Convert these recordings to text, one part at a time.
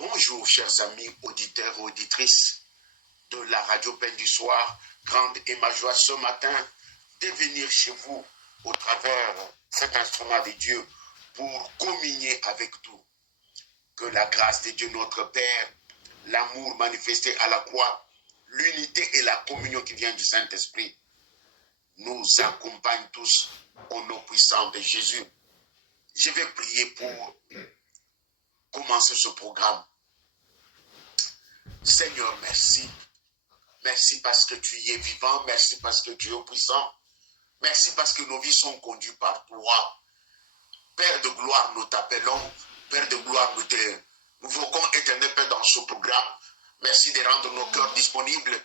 Bonjour, chers amis auditeurs et auditrices de la Radio Peine du Soir. Grande est ma joie ce matin de venir chez vous au travers cet instrument de Dieu pour communier avec vous. Que la grâce de Dieu notre Père, l'amour manifesté à la croix, l'unité et la communion qui vient du Saint-Esprit nous accompagnent tous au nom puissant de Jésus. Je vais prier pour commencer ce programme. Seigneur, merci. Merci parce que tu y es vivant. Merci parce que tu es puissant. Merci parce que nos vies sont conduites par toi. Père de gloire, nous t'appelons. Père de gloire, nous voquons éternel Père dans ce programme. Merci de rendre nos cœurs disponibles.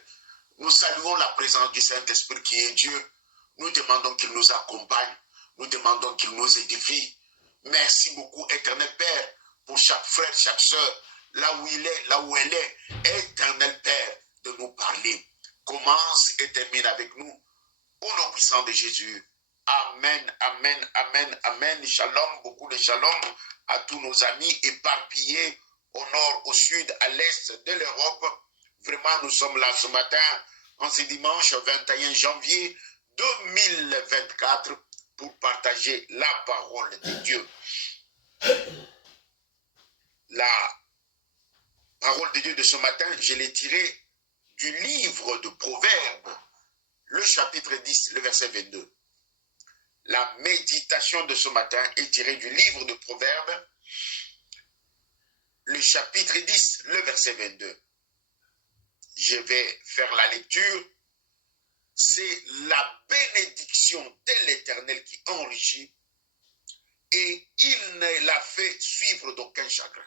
Nous saluons la présence du Saint-Esprit qui est Dieu. Nous demandons qu'il nous accompagne. Nous demandons qu'il nous édifie. Merci beaucoup, éternel Père, pour chaque frère, chaque sœur, là où il est, là où elle est. Éternel Père, de nous parler. Commence et termine avec nous. Au nom puissant de Jésus. Amen, amen, amen, amen. Shalom, beaucoup de shalom à tous nos amis éparpillés au nord, au sud, à l'est de l'Europe. Vraiment, nous sommes là ce matin, en ce dimanche 21 janvier 2024, pour partager la parole de Dieu. La parole de Dieu de ce matin, je l'ai tirée du livre de Proverbes, le chapitre 10, le verset 22. La méditation de ce matin est tirée du livre de Proverbes, le chapitre 10, le verset 22. Je vais faire la lecture. C'est la bénédiction de l'Éternel qui enrichit et il ne la fait suivre d'aucun chagrin.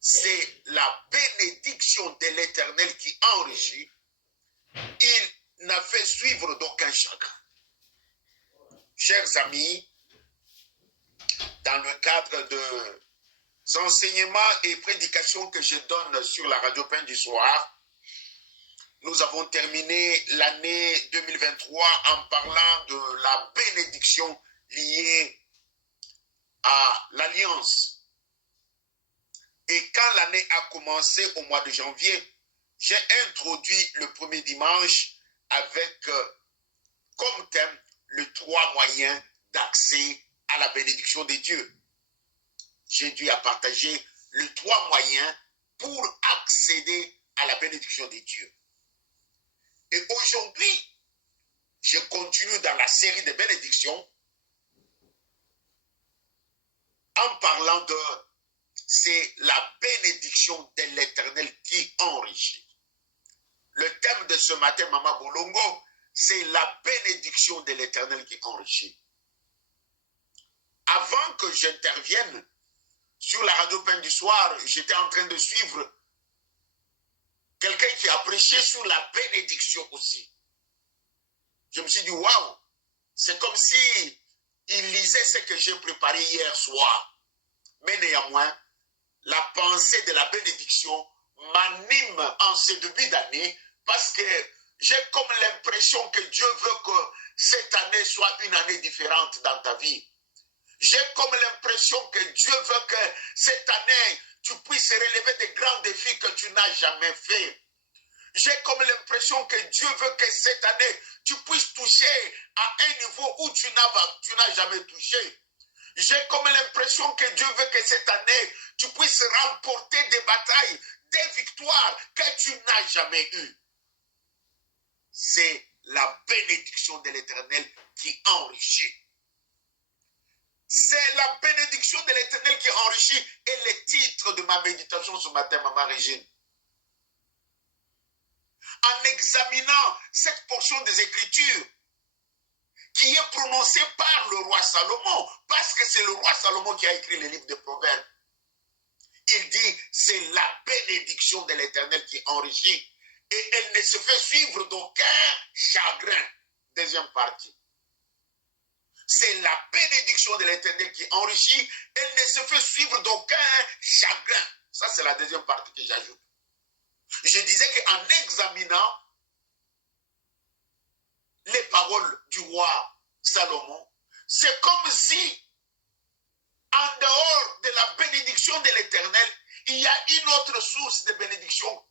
C'est la bénédiction de l'Éternel qui enrichit. Il n'a fait suivre d'aucun chagrin. Chers amis, dans le cadre des enseignements et prédications que je donne sur la Radio Peine du Soir, nous avons terminé l'année 2023 en parlant de la bénédiction liée à l'Alliance. Et quand l'année a commencé au mois de janvier, j'ai introduit le premier dimanche avec comme thème les 3 moyens d'accès à la bénédiction de Dieu. J'ai dû partager les 3 moyens pour accéder à la bénédiction de Dieu. Et aujourd'hui, je continue dans la série de bénédictions en parlant de c'est la bénédiction de l'Éternel qui enrichit. Le thème de ce matin, Maman Bolongo, c'est la bénédiction de l'Éternel qui enrichit. Avant que j'intervienne sur la Radio Peine du Soir, j'étais en train de suivre quelqu'un qui a prêché sur la bénédiction aussi. Je me suis dit, waouh, c'est comme si il lisait ce que j'ai préparé hier soir. Mais néanmoins, la pensée de la bénédiction m'anime en ce début d'année parce que j'ai comme l'impression que Dieu veut que cette année soit une année différente dans ta vie. J'ai comme l'impression que Dieu veut que cette année, tu puisses relever des grands défis que tu n'as jamais fait. J'ai comme l'impression que Dieu veut que cette année, tu puisses toucher à un niveau où tu n'as jamais touché. J'ai comme l'impression que Dieu veut que cette année, tu puisses remporter des batailles, des victoires que tu n'as jamais eues. C'est la bénédiction de l'Éternel qui enrichit. C'est la bénédiction de l'Éternel qui enrichit et le titre de ma méditation ce matin, Maman Régine. En examinant cette portion des Écritures qui est prononcée par le roi Salomon, parce que c'est le roi Salomon qui a écrit le livre de Proverbes. Il dit, c'est la bénédiction de l'Éternel qui enrichit et elle ne se fait suivre d'aucun chagrin. Deuxième partie. C'est la bénédiction de l'Éternel qui enrichit, elle ne se fait suivre d'aucun chagrin. Ça, c'est la deuxième partie que j'ajoute. Je disais qu'en examinant les paroles du roi Salomon, c'est comme si, en dehors de la bénédiction de l'Éternel, une autre source de bénédiction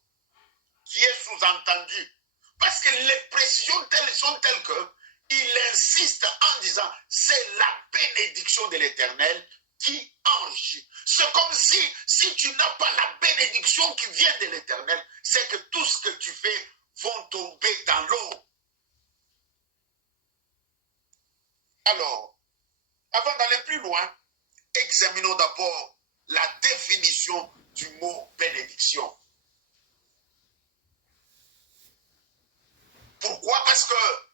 qui est sous-entendue. Parce que les précisions telles sont telles que il insiste en disant c'est la bénédiction de l'Éternel qui enrichit. C'est comme si tu n'as pas la bénédiction qui vient de l'Éternel, c'est que tout ce que tu fais vont tomber dans l'eau. Alors, avant d'aller plus loin, examinons d'abord la définition du mot bénédiction. Pourquoi? Parce que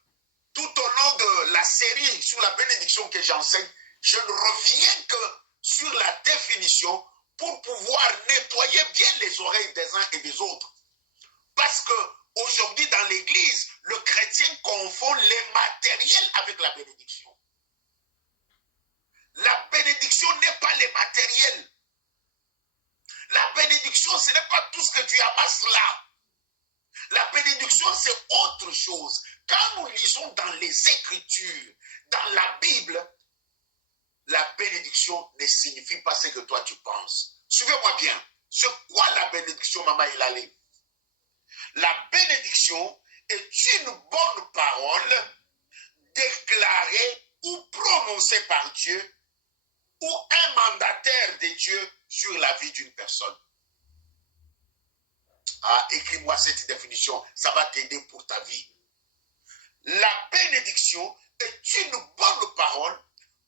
tout au long de la série sur la bénédiction que j'enseigne, je ne reviens que sur la définition pour pouvoir nettoyer bien les oreilles des uns et des autres. Parce que aujourd'hui dans l'Église, le chrétien confond les matériels avec la bénédiction. La bénédiction n'est pas les matériels. La bénédiction, ce n'est pas tout ce que tu amasses là. La bénédiction, c'est autre chose. Quand nous lisons dans les Écritures, dans la Bible, la bénédiction ne signifie pas ce que toi tu penses. Suivez-moi bien. C'est quoi la bénédiction, Maman Ilalé? La bénédiction est une bonne parole déclarée ou prononcée par Dieu ou un mandataire de Dieu sur la vie d'une personne. Ah, écris-moi cette définition, ça va t'aider pour ta vie. La bénédiction est une bonne parole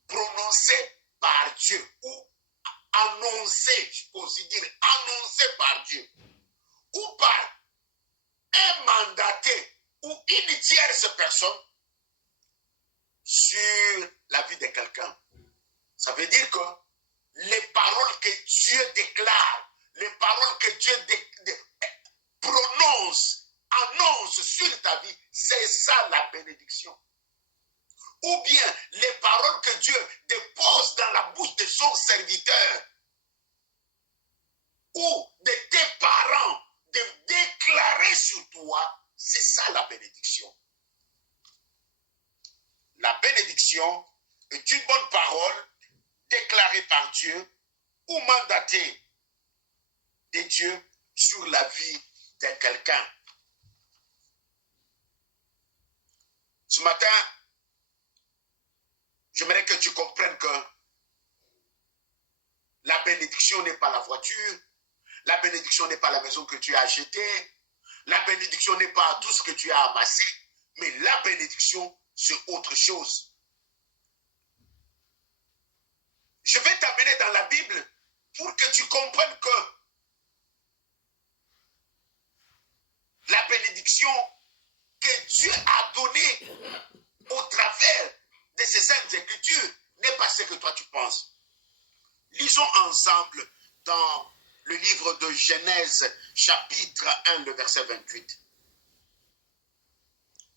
prononcée par Dieu ou annoncée, je peux aussi dire annoncée par Dieu ou par un mandataire ou une tierce personne sur la vie de quelqu'un. Ça veut dire que les paroles que Dieu déclare, les paroles que Dieu prononce, annonce sur ta vie, c'est ça la bénédiction. Ou bien les paroles que Dieu dépose dans la bouche de son serviteur ou de tes parents, de déclarer sur toi, c'est ça la bénédiction. La bénédiction est une bonne parole déclarée par Dieu ou mandatée de Dieu sur la vie de quelqu'un. Ce matin, j'aimerais que tu comprennes que la bénédiction n'est pas la voiture, la bénédiction n'est pas la maison que tu as achetée, la bénédiction n'est pas tout ce que tu as amassé, mais la bénédiction, c'est autre chose. Je vais t'amener dans la Bible pour que tu comprennes que la bénédiction que Dieu a donnée au travers de ces saintes écritures n'est pas ce que toi tu penses. Lisons ensemble dans le livre de Genèse, chapitre 1, le verset 28.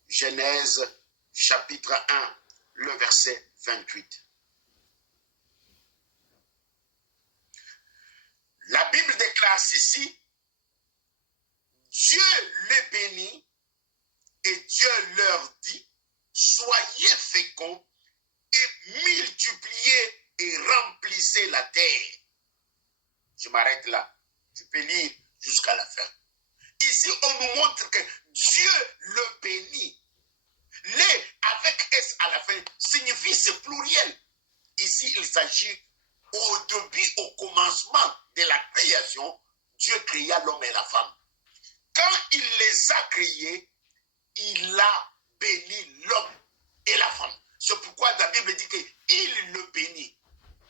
Genèse, chapitre 1, le verset 28. La Bible déclare ceci: Dieu les bénit et Dieu leur dit: soyez féconds et multipliez et remplissez la terre. Je m'arrête là. Je peux lire jusqu'à la fin. Ici, on nous montre que Dieu le bénit. Les avec S à la fin signifie c'est pluriel. Ici, il s'agit au début, au commencement de la création, Dieu créa l'homme et la femme. Quand il les a créés, il a béni l'homme et la femme. C'est pourquoi la Bible dit qu'il le bénit.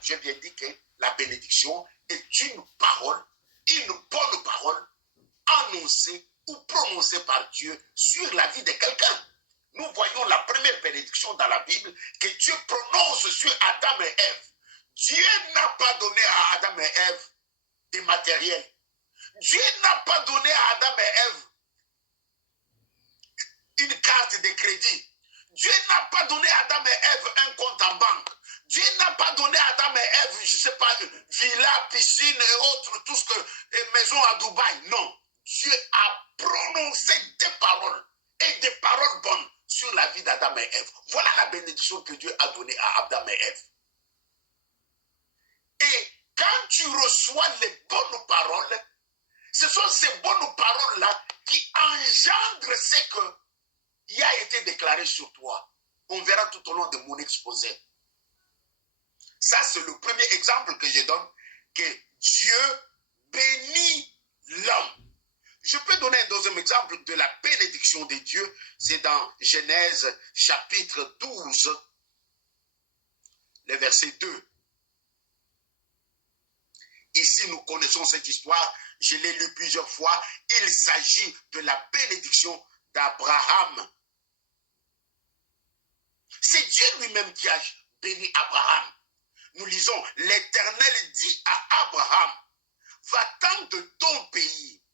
J'ai bien dit que la bénédiction est une parole, une bonne parole annoncée ou prononcée par Dieu sur la vie de quelqu'un. Nous voyons la première bénédiction dans la Bible que Dieu prononce sur Adam et Ève. Dieu n'a pas donné à Adam et Ève des matériels. Dieu n'a pas donné à Adam et Ève une carte de crédit. Dieu n'a pas donné à Adam et Ève un compte en banque. Dieu n'a pas donné à Adam et Ève, je ne sais pas, villa, piscine et autres, tout ce que, et maison à Dubaï. Non. Dieu a prononcé des paroles et des paroles bonnes sur la vie d'Adam et Ève. Voilà la bénédiction que Dieu a donnée à Adam et Ève. Et quand tu reçois les bonnes paroles, Ce sont ces bonnes paroles-là qui engendrent ce qui a été déclaré sur toi. On verra tout au long de mon exposé. Ça, c'est le premier exemple que je donne, que Dieu bénit l'homme. Je peux donner un deuxième exemple de la bénédiction de Dieu. C'est dans Genèse chapitre 12, le verset 2. Ici, nous connaissons cette histoire. Je l'ai lu plusieurs fois. Il s'agit de la bénédiction d'Abraham. C'est Dieu lui-même qui a béni Abraham. Nous lisons, l'Éternel dit à Abraham, va-t'en de ton pays,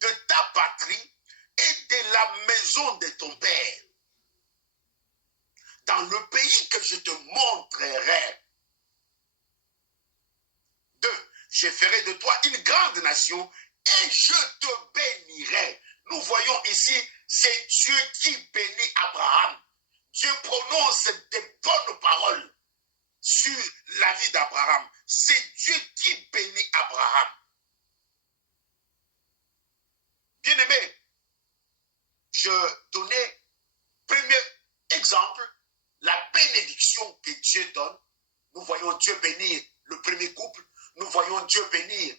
de ta patrie et de la maison de ton père, dans le pays que je te montrerai. 2. Je ferai de toi une grande nation et je te bénirai. Nous voyons ici, c'est Dieu qui bénit Abraham. Dieu prononce des bonnes paroles sur la vie d'Abraham. C'est Dieu qui bénit Abraham. Bien-aimé, je donnais premier exemple, la bénédiction que Dieu donne. Nous voyons Dieu bénir le premier couple. Nous voyons Dieu bénir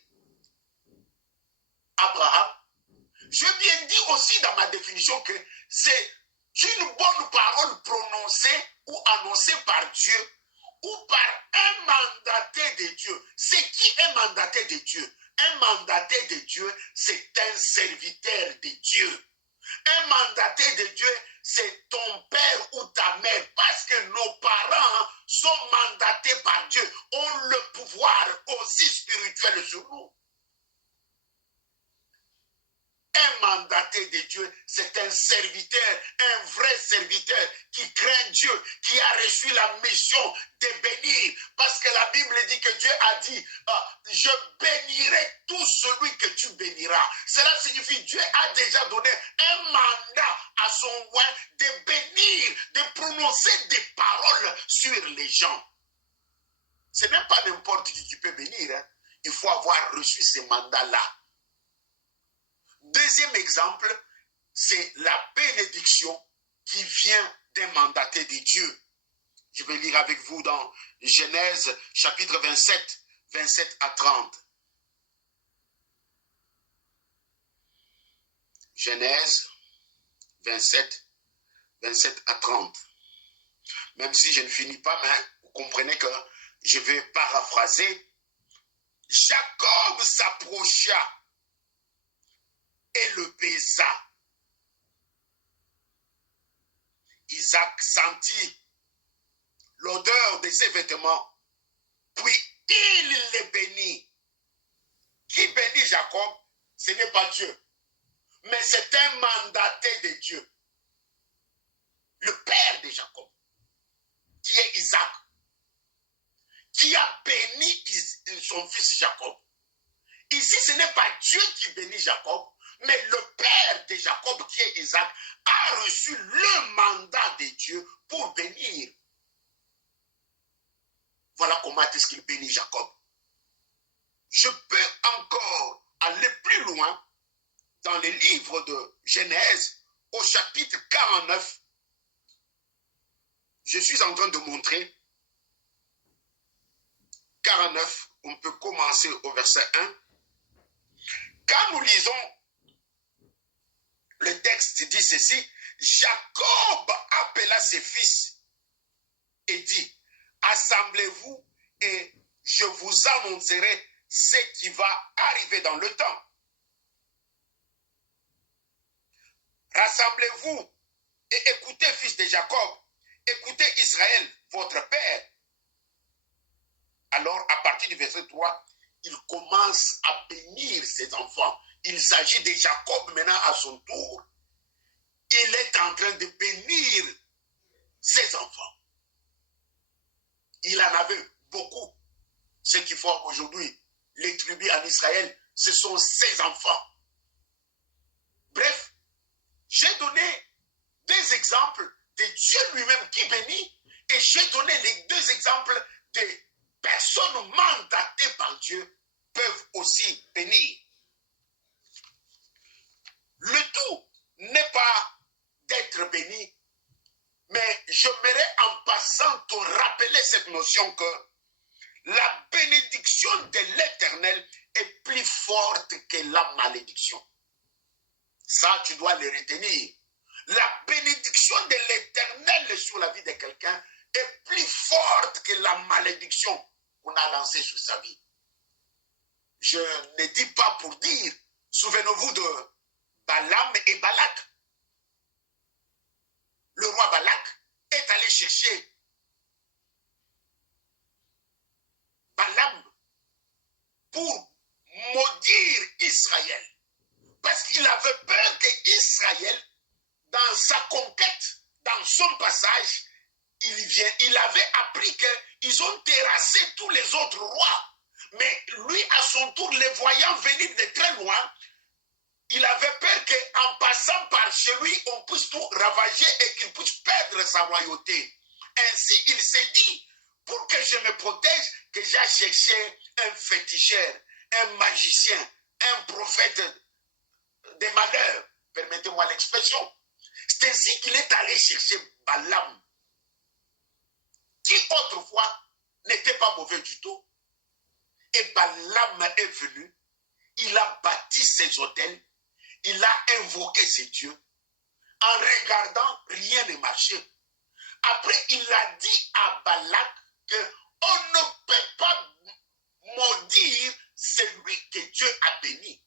Abraham. Je viens dire aussi dans ma définition que c'est une bonne parole prononcée ou annoncée par Dieu ou par un mandataire de Dieu. C'est qui est mandataire de Dieu? Un mandataire de Dieu, c'est un serviteur de Dieu. Un mandataire de Dieu, c'est ton père ou ta mère, parce que nos parents sont mandatés par Dieu, ont le pouvoir aussi spirituel sur nous. Un mandataire de Dieu, c'est un serviteur, un vrai serviteur qui craint Dieu, qui a reçu la mission de bénir. Parce que la Bible dit que Dieu a dit, je bénirai tout celui que tu béniras. Cela signifie que Dieu a déjà donné un mandat à son roi de bénir, de prononcer des paroles sur les gens. Ce n'est pas n'importe qui peut bénir. Hein. Il faut avoir reçu ce mandat-là. Deuxième exemple, c'est la bénédiction qui vient d'un mandataire de Dieu. Je vais lire avec vous dans Genèse chapitre 27, 27 à 30. Genèse 27, 27 à 30. Même si je ne finis pas, mais vous comprenez que je vais paraphraser. Jacob s'approcha et le baisa. Isaac sentit l'odeur de ses vêtements, puis il les bénit. Qui bénit Jacob? Ce n'est pas Dieu, mais c'est un mandataire de Dieu. Le père de Jacob, qui est Isaac, qui a béni son fils Jacob. Ici, ce n'est pas Dieu qui bénit Jacob, mais le père de Jacob, qui est Isaac, a reçu le mandat de Dieu pour bénir. Voilà comment est-ce qu'il bénit Jacob. Je peux encore aller plus loin dans le livre de Genèse, au chapitre 49. Je suis en train de montrer 49, on peut commencer au verset 1. Quand nous lisons, le texte dit ceci, Jacob appela ses fils et dit, assemblez-vous et je vous annoncerai ce qui va arriver dans le temps. Rassemblez-vous et écoutez, fils de Jacob, écoutez Israël, votre père. Alors, à partir du verset 3, il commence à bénir ses enfants. Il s'agit de Jacob maintenant à son tour. Il est en train de bénir ses enfants. Il en avait beaucoup. Ce qui forme aujourd'hui les tribus en Israël, ce sont ses enfants. Bref, j'ai donné des exemples de Dieu lui-même qui bénit et j'ai donné les deux exemples de personnes mandatées par Dieu peuvent aussi bénir. Le tout n'est pas d'être béni, mais j'aimerais en passant te rappeler cette notion que la bénédiction de l'Éternel est plus forte que la malédiction. Ça, tu dois le retenir. La bénédiction de l'Éternel sur la vie de quelqu'un est plus forte que la malédiction qu'on a lancée sur sa vie. Je ne dis pas pour dire, souvenez-vous de Balaam et Balak. Le roi Balak est allé chercher Balaam pour maudire Israël. Parce qu'il avait peur qu'Israël, dans sa conquête, dans son passage, il avait appris qu'ils ont terrassé tous les autres rois. Mais lui, à son tour, les voyant venir de très loin, il avait peur qu'en passant par chez lui, on puisse tout ravager et qu'il puisse perdre sa royauté. Ainsi, il s'est dit, pour que je me protège, que j'ai cherché un féticheur, un magicien, un prophète des malheurs, permettez-moi l'expression. C'est ainsi qu'il est allé chercher Balaam, qui autrefois n'était pas mauvais du tout. Et Balaam est venu, il a bâti ses autels, il a invoqué ses dieux. En regardant, rien ne marchait. Après, il a dit à Balak qu'on ne peut pas maudire celui que Dieu a béni.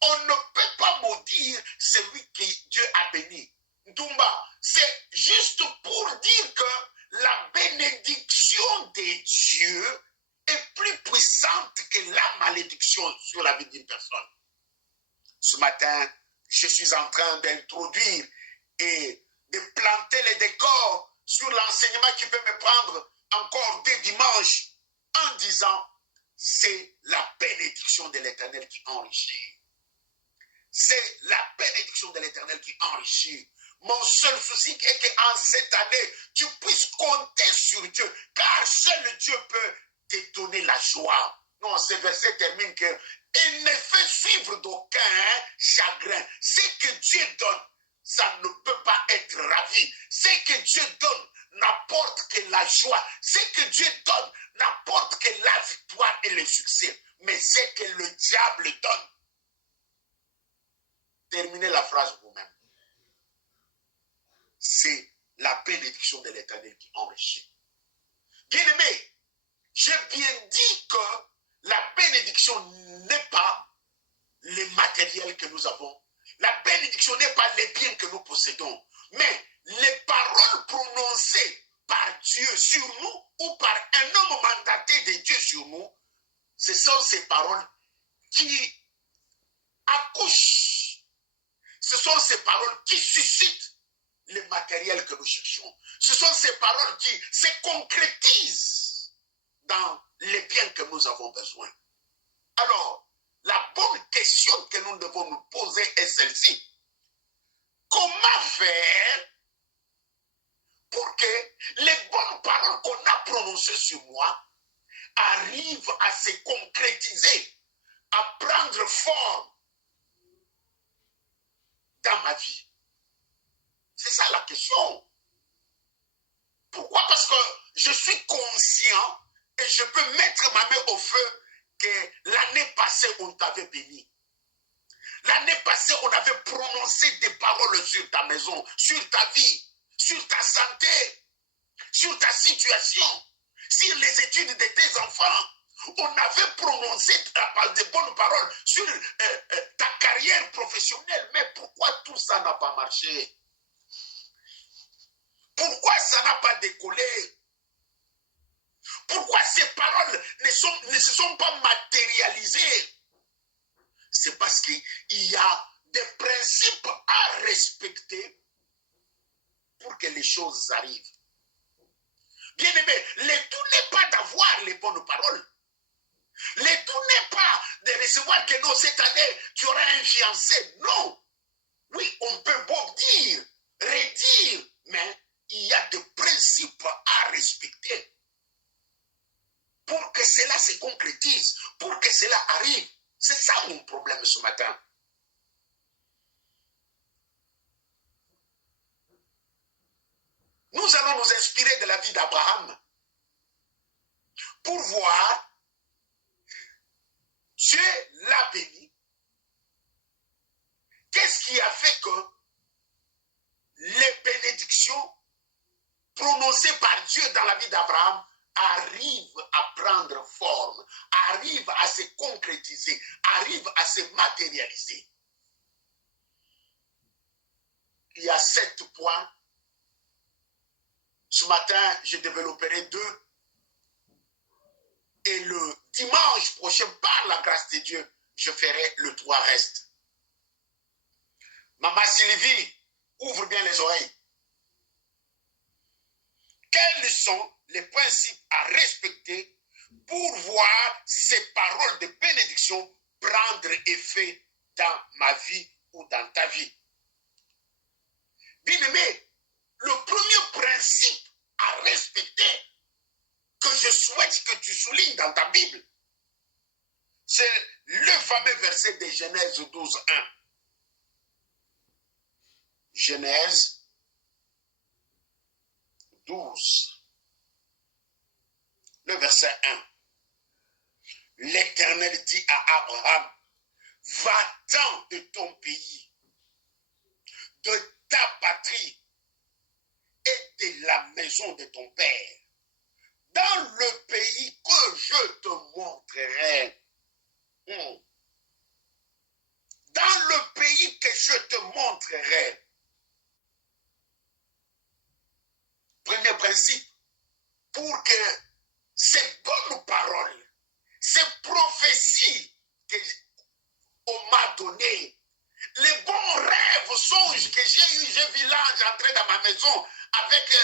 On ne peut pas maudire celui que Dieu a béni. Ntumba, c'est juste pour dire que la bénédiction de Dieu est plus puissante que la malédiction sur la vie d'une personne. Ce matin, je suis en train d'introduire et de planter les décors sur l'enseignement qui peut me prendre encore des dimanches en disant c'est la bénédiction de l'Éternel qui enrichit. C'est la bénédiction de l'Éternel qui enrichit. Mon seul souci est qu'en cette année, tu puisses compter sur Dieu, car seul Dieu peut te donner la joie. Non, ce verset termine que il ne fait suivre d'aucun chagrin. Ce que Dieu donne, ça ne peut pas être ravi. Ce que Dieu donne n'apporte que la joie. Ce que Dieu donne n'apporte que la victoire et le succès. Mais ce que le diable donne, terminez la phrase vous-même. C'est la bénédiction de l'Éternel qui enrichit. Bien-aimé, j'ai bien dit que la bénédiction n'est pas les matériels que nous avons. La bénédiction n'est pas les biens que nous possédons. Mais les paroles prononcées par Dieu sur nous ou par un homme mandaté de Dieu sur nous, ce sont ces paroles qui accouchent. Ce sont ces paroles qui suscitent le matériel que nous cherchons. Ce sont ces paroles qui se concrétisent dans les biens que nous avons besoin. Alors, la bonne question que nous devons nous poser est celle-ci. Comment faire pour que les bonnes paroles qu'on a prononcées sur moi arrivent à se concrétiser, à prendre forme dans ma vie? C'est ça la question. Pourquoi? Parce que je suis conscient et je peux mettre ma main au feu que l'année passée, on t'avait béni. L'année passée, on avait prononcé des paroles sur ta maison, sur ta vie, sur ta santé, sur ta situation, sur les études de tes enfants. On avait prononcé de bonnes paroles sur ta carrière professionnelle. Mais pourquoi tout ça n'a pas marché? Pourquoi ça n'a pas décollé? Pourquoi ces paroles ne se sont pas matérialisées? C'est parce qu'il y a des principes à respecter pour que les choses arrivent. Bien aimé, le tout n'est pas d'avoir les bonnes paroles. Le tout n'est pas de recevoir que non, cette année, tu auras un fiancé. Non. Oui, on peut beau dire, redire, mais il y a des principes à respecter pour que cela se concrétise, pour que cela arrive. C'est ça mon problème ce matin. Nous allons nous inspirer de la vie d'Abraham pour voir Dieu l'a béni. Qu'est-ce qui a fait que les bénédictions prononcées par Dieu dans la vie d'Abraham arrivent à prendre forme, arrivent à se concrétiser, arrivent à se matérialiser? Il y a 7 points. Ce matin, je développerai 2. Et le dimanche prochain, par la grâce de Dieu, je ferai le 3 reste. Maman Sylvie, ouvre bien les oreilles. Quels sont les principes à respecter pour voir ces paroles de bénédiction prendre effet dans ma vie ou dans ta vie? Bien-aimé, le premier principe à respecter que je souhaite que tu soulignes dans ta Bible, c'est le fameux verset de Genèse 12, 1. Genèse 12, le verset 1. L'Éternel dit à Abraham, va-t'en de ton pays, de ta patrie et de la maison de ton père, dans le pays que je te montrerai. Dans le pays que je te montrerai. Premier principe, pour que ces bonnes paroles, ces prophéties qu'on m'a données, les bons rêves, songes que j'ai eu, j'ai vu l'ange entrer dans ma maison avec,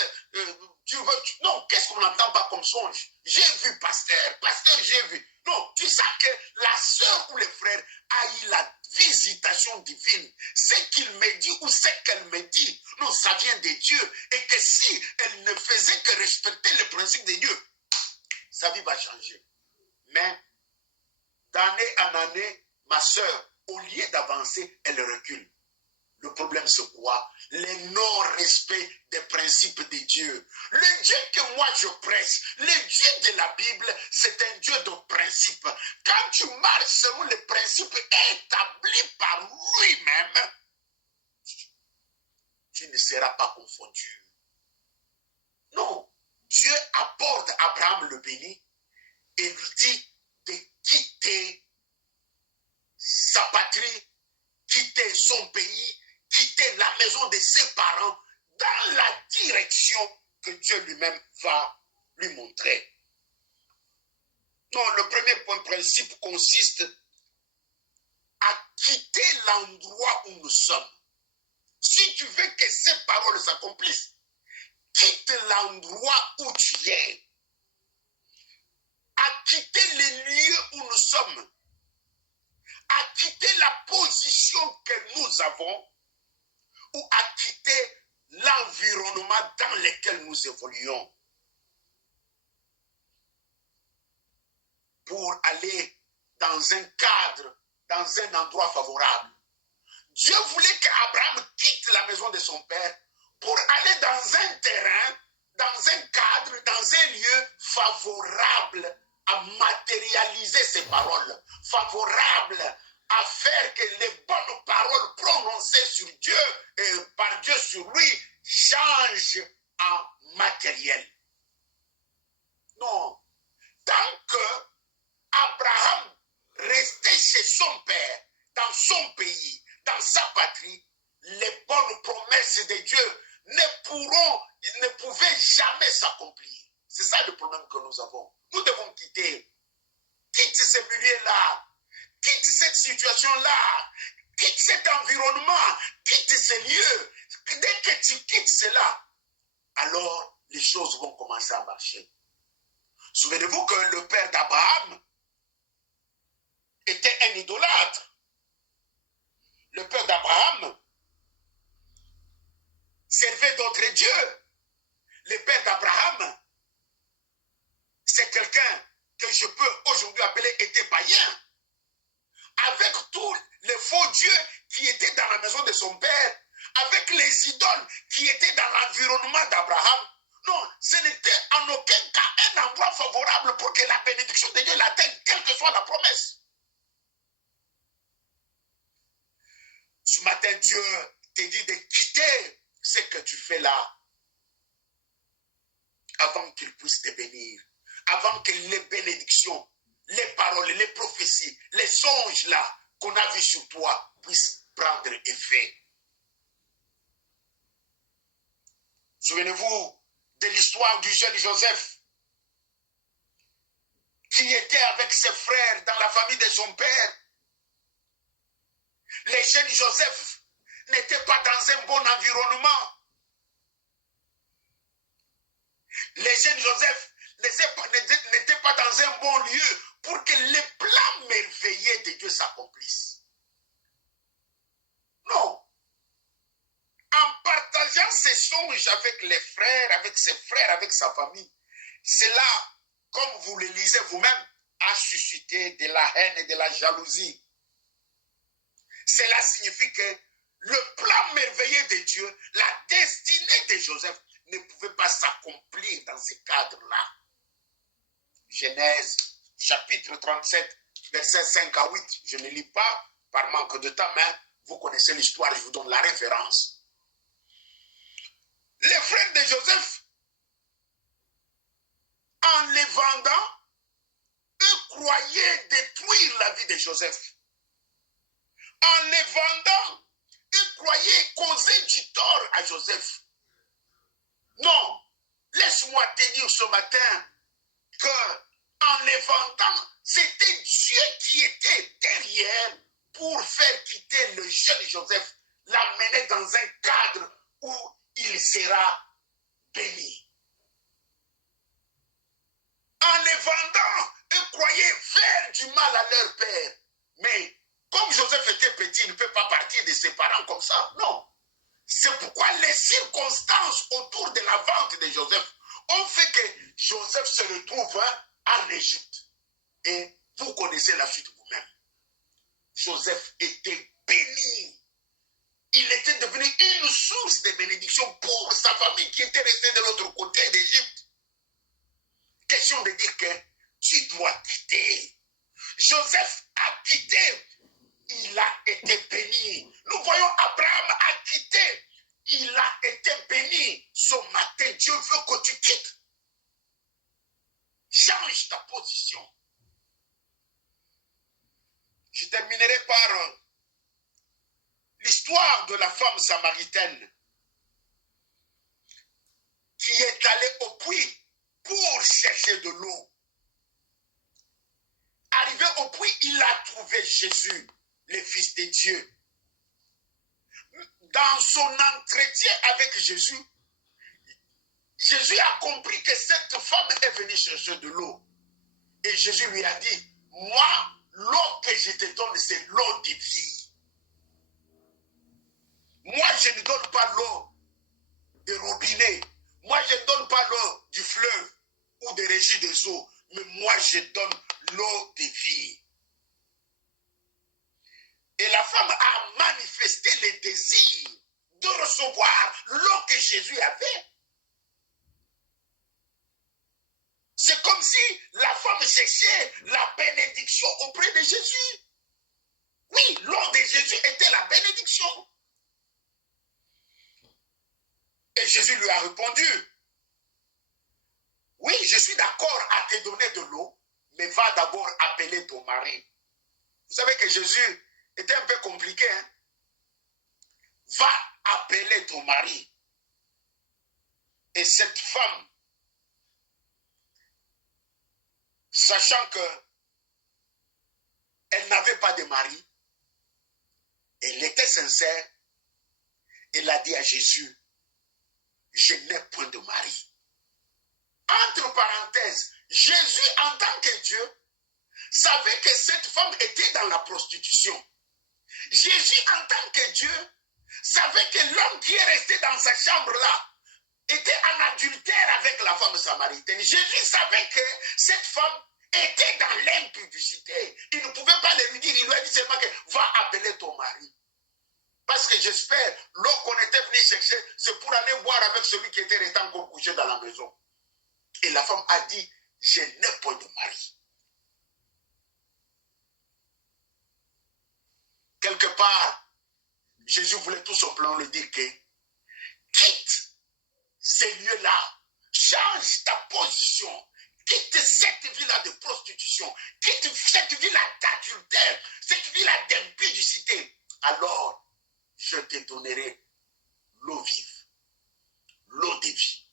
non, qu'est-ce qu'on n'entend pas comme songe? J'ai vu pasteur, j'ai vu. Non, tu sais que la sœur ou le frère a eu la visitation divine. Ce qu'il me dit ou ce qu'elle me dit, non, ça vient de Dieu. Et que si elle ne faisait que respecter le principe de Dieu, sa vie va changer. Mais d'année en année, ma sœur, au lieu d'avancer, elle recule. Le problème, c'est quoi? Le non-respect des principes de Dieu. Le Dieu que moi je prêche, le Dieu de la Bible, c'est un Dieu de principes. Quand tu marches selon les principes établis par lui-même, tu ne seras pas confondu. Non, Dieu apporte Abraham le béni et lui dit de quitter sa patrie, quitter son pays, quitter la maison de ses parents dans la direction que Dieu lui-même va lui montrer. Non, le premier principe consiste à quitter l'endroit où nous sommes. Si tu veux que ces paroles s'accomplissent, quitte l'endroit où tu es. À quitter les lieux où nous sommes. À quitter la position que nous avons ou à quitter l'environnement dans lequel nous évoluons pour aller dans un cadre, dans un endroit favorable. Dieu voulait qu'Abraham quitte la maison de son père pour aller dans un terrain, dans un cadre, dans un lieu favorable à matérialiser ses paroles, favorable à faire que les bonnes paroles prononcées sur Dieu et par Dieu sur lui changent en matériel. Non. Tant que Abraham restait chez son père, dans son pays, dans sa patrie, les bonnes promesses de Dieu ne pouvaient jamais s'accomplir. C'est ça le problème que nous avons. Nous devons quitter ce milieu-là, quitte cette situation-là, quitte cet environnement, quitte ces lieux. Dès que tu quittes cela, alors les choses vont commencer à marcher. Souvenez-vous que le père d'Abraham était un idolâtre. Le père d'Abraham servait d'autres dieux. Le père d'Abraham, c'est quelqu'un que je peux aujourd'hui appeler était païen. Avec tous les faux dieux qui étaient dans la maison de son père, avec les idoles qui étaient dans l'environnement d'Abraham. Non, ce n'était en aucun cas un endroit favorable pour que la bénédiction de Dieu l'atteigne, quelle que soit la promesse. Ce matin, Dieu te dit de quitter ce que tu fais là avant qu'il puisse te bénir, avant que les bénédictions, les paroles, les prophéties, les songes là qu'on a vus sur toi puissent prendre effet. Souvenez-vous de l'histoire du jeune Joseph qui était avec ses frères dans la famille de son père. Les jeunes Joseph n'étaient pas dans un bon environnement. Les jeunes Joseph n'étaient pas dans un bon lieu pour que les plans merveilleux de Dieu s'accomplissent. Non. En partageant ses songes avec les frères, avec ses frères, avec sa famille, cela, comme vous le lisez vous-même, a suscité de la haine et de la jalousie. Cela signifie que le plan merveilleux de Dieu, la destinée de Joseph, ne pouvait pas s'accomplir dans ce cadre-là. Genèse, chapitre 37, versets 5 à 8. Je ne lis pas par manque de temps, mais vous connaissez l'histoire, je vous donne la référence. Les frères de Joseph, en les vendant, eux croyaient détruire la vie de Joseph. En les vendant, eux croyaient causer du tort à Joseph. Non, laisse-moi te dire ce matin que en les vendant, c'était Dieu qui était derrière pour faire quitter le jeune Joseph, l'amener dans un cadre où il sera béni. En les vendant, eux croyaient faire du mal à leur père. Mais comme Joseph était petit, il ne peut pas partir de ses parents comme ça. Non. C'est pourquoi les circonstances autour de la vente de Joseph ont fait que Joseph se retrouve en Égypte. Et vous connaissez la suite vous-même. Joseph était béni. Il était devenu une source de bénédiction pour sa famille qui était restée de l'autre côté d'Égypte. Question de dire que tu dois quitter. Joseph a quitté. Il a été béni. Nous voyons Abraham a quitté. Il a été béni. Ce matin, Dieu veut que tu quittes. Change ta position. Je terminerai par l'histoire de la femme samaritaine qui est allée au puits pour chercher de l'eau. Arrivé au puits, il a trouvé Jésus, le Fils de Dieu. Dans son entretien avec Jésus, Jésus a compris que cette femme est venue chercher de l'eau. Et Jésus lui a dit, moi, l'eau que je te donne, c'est l'eau de vie. Moi, je ne donne pas l'eau de robinet. Moi, je ne donne pas l'eau du fleuve ou des régies des eaux. Mais moi, je donne l'eau de vie. Et la femme a manifesté le désir de recevoir l'eau que Jésus avait. C'est comme si la femme cherchait la bénédiction auprès de Jésus. Oui, l'eau de Jésus était la bénédiction. Et Jésus lui a répondu, oui, je suis d'accord à te donner de l'eau, mais va d'abord appeler ton mari. Vous savez que Jésus était un peu compliqué. Hein? Va appeler ton mari. Et cette femme, sachant que elle n'avait pas de mari, elle était sincère, elle a dit à Jésus, je n'ai point de mari. Entre parenthèses, Jésus en tant que Dieu savait que cette femme était dans la prostitution. Jésus en tant que Dieu savait que l'homme qui est resté dans sa chambre là était en adultère avec la femme samaritaine. Jésus savait que cette femme était dans l'impudicité. Il ne pouvait pas lui dire, il lui a dit seulement que va appeler ton mari. Parce que j'espère, l'eau qu'on était venu chercher, c'est pour aller boire avec celui qui était resté encore couché dans la maison. Et la femme a dit, je n'ai point de mari. Quelque part, Jésus voulait tout simplement lui dire que quitte ces lieux-là, change ta position, quitte cette vie-là de prostitution, quitte cette vie-là d'adultère, cette vie-là d'impudicité. Alors, je te donnerai l'eau vive, l'eau de vie.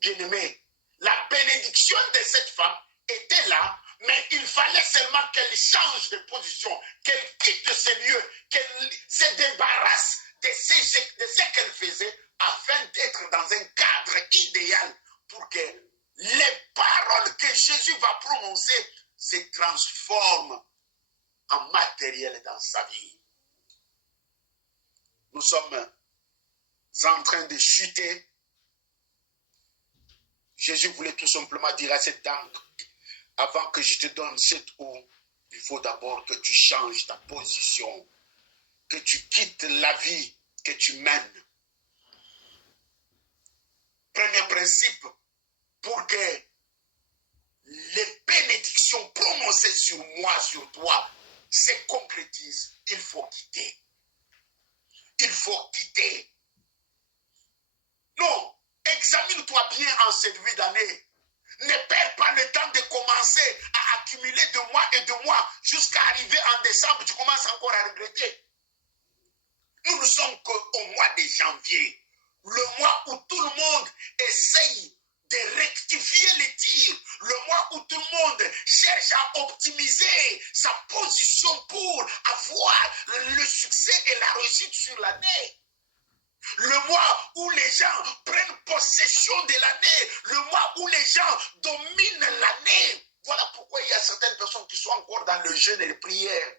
Bien-aimé, la bénédiction de cette femme était là, mais il fallait seulement qu'elle change de position, qu'elle quitte ce lieu, qu'elle se débarrasse de ce qu'elle faisait afin d'être dans un cadre idéal pour que les paroles que Jésus va prononcer se transforment en matériel dans sa vie. Nous sommes en train de chuter. Jésus voulait tout simplement dire à cette dame, avant que je te donne cette eau, il faut d'abord que tu changes ta position, que tu quittes la vie que tu mènes. Premier principe, pour que les bénédictions prononcées sur moi, sur toi, se concrétisent, il faut quitter. Il faut quitter. Non, examine-toi bien en cette vie d'année. Ne perds pas le temps de commencer à accumuler de mois et de mois jusqu'à arriver en décembre, tu commences encore à regretter. Nous ne sommes qu'au mois de janvier, le mois où tout le monde essaye de rectifier les tirs, le mois où tout le monde cherche à optimiser sa position pour avoir le succès et la réussite sur l'année. Le mois où les gens prennent possession de l'année, le mois où les gens dominent l'année. Voilà pourquoi il y a certaines personnes qui sont encore dans le jeûne et les prières.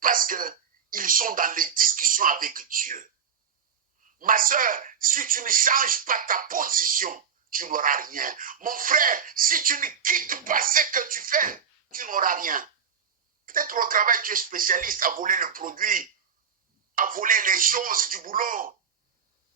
Parce qu'ils sont dans les discussions avec Dieu. Ma soeur, si tu ne changes pas ta position, tu n'auras rien. Mon frère, si tu ne quittes pas ce que tu fais, tu n'auras rien. Peut-être au travail, tu es spécialiste à voler le produit, à voler les choses du boulot,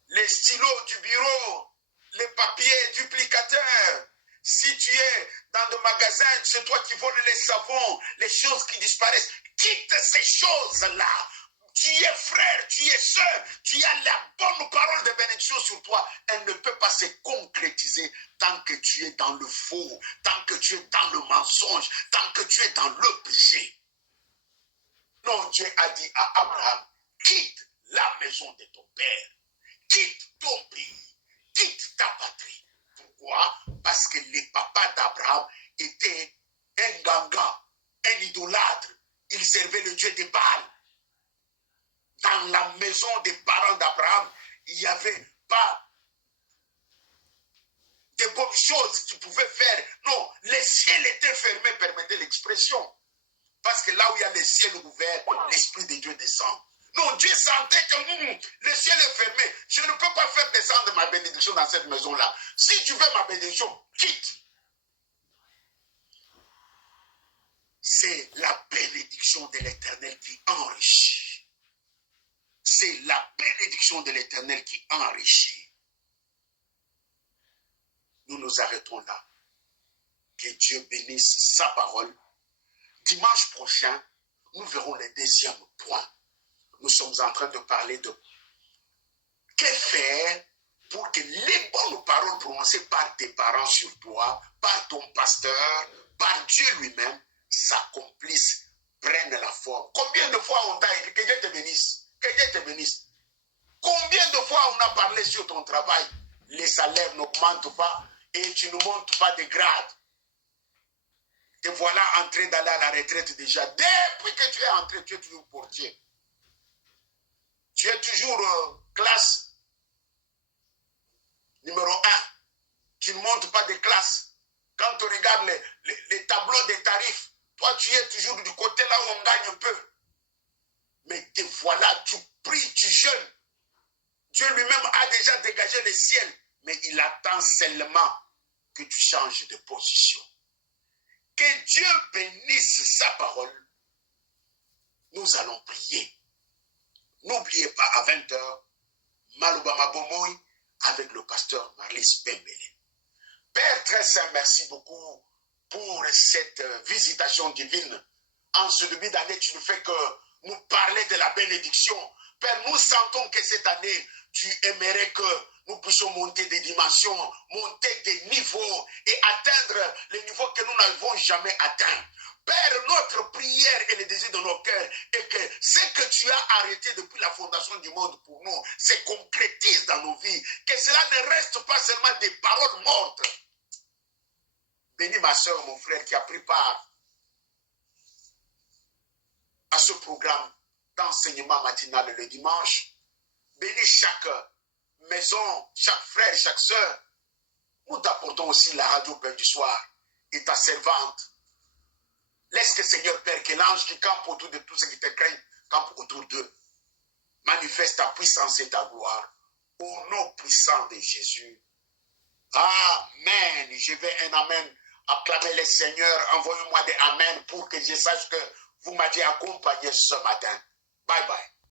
les stylos du bureau, les papiers duplicateurs. Si tu es dans le magasin, c'est toi qui voles les savons, les choses qui disparaissent. Quitte ces choses-là. Tu es frère, tu es soeur, tu as la bonne parole de bénédiction sur toi. Elle ne peut pas se concrétiser tant que tu es dans le faux, tant que tu es dans le mensonge, tant que tu es dans le péché. Non, Dieu a dit à Abraham, quitte la maison de ton père, quitte ton pays, quitte ta patrie. Pourquoi? Parce que les papas d'Abraham étaient un ganga, un idolâtre. Ils servaient le Dieu des Baal. Dans la maison des parents d'Abraham, il n'y avait pas de bonnes choses qu'ils pouvaient faire. Non, les ciels étaient fermés, permettez l'expression. Parce que là où il y a les ciels ouverts, l'Esprit de Dieu descend. Non, Dieu sentait que le ciel est fermé. Je ne peux pas faire descendre ma bénédiction dans cette maison-là. Si tu veux ma bénédiction, quitte. C'est la bénédiction de l'Éternel qui enrichit. C'est la bénédiction de l'Éternel qui enrichit. Nous nous arrêtons là. Que Dieu bénisse sa parole. Dimanche prochain, nous verrons le deuxième point. Nous sommes en train de parler de que faire pour que les bonnes paroles prononcées par tes parents sur toi, par ton pasteur, par Dieu lui-même, s'accomplissent, prennent la forme. Combien de fois on t'a écrit que Dieu te bénisse? Que Dieu te bénisse. Combien de fois on a parlé sur ton travail? Les salaires n'augmentent pas et tu ne montes pas de grade. Te voilà entré d'aller à la retraite déjà. Depuis que tu es entré, tu es toujours portier. Tu es toujours classe numéro 1. Tu ne montes pas de classe. Quand tu regardes les tableaux des tarifs, toi tu es toujours du côté là où on gagne un peu. Mais te voilà, tu pries, tu jeûnes. Dieu lui-même a déjà dégagé le ciel. Mais il attend seulement que tu changes de position. Que Dieu bénisse sa parole. nous allons prier. N'oubliez pas, à 20h, Malobama Bomoy avec le pasteur Marlis Pembele. Père très saint, merci beaucoup pour cette visitation divine. En ce début d'année, tu ne fais que nous parler de la bénédiction. Père, nous sentons que cette année, tu aimerais que nous puissions monter des dimensions, monter des niveaux et atteindre les niveaux que nous n'avons jamais atteints. Père, notre prière et le désir de nos cœurs est que ce que tu as arrêté depuis la fondation du monde pour nous se concrétise dans nos vies. Que cela ne reste pas seulement des paroles mortes. Bénis ma soeur, mon frère qui a pris part à ce programme d'enseignement matinal le dimanche. Bénis chaque maison, chaque frère, chaque soeur. Nous t'apportons aussi la radio Père du soir et ta servante. Laisse que Seigneur Père, que l'ange qui campe autour de tous ceux qui te craignent, campe autour d'eux. Manifeste ta puissance et ta gloire. Au nom puissant de Jésus. Amen. Je vais un amen. Acclamez le Seigneur. Envoyez-moi des amen pour que je sache que vous m'avez accompagné ce matin. Bye bye.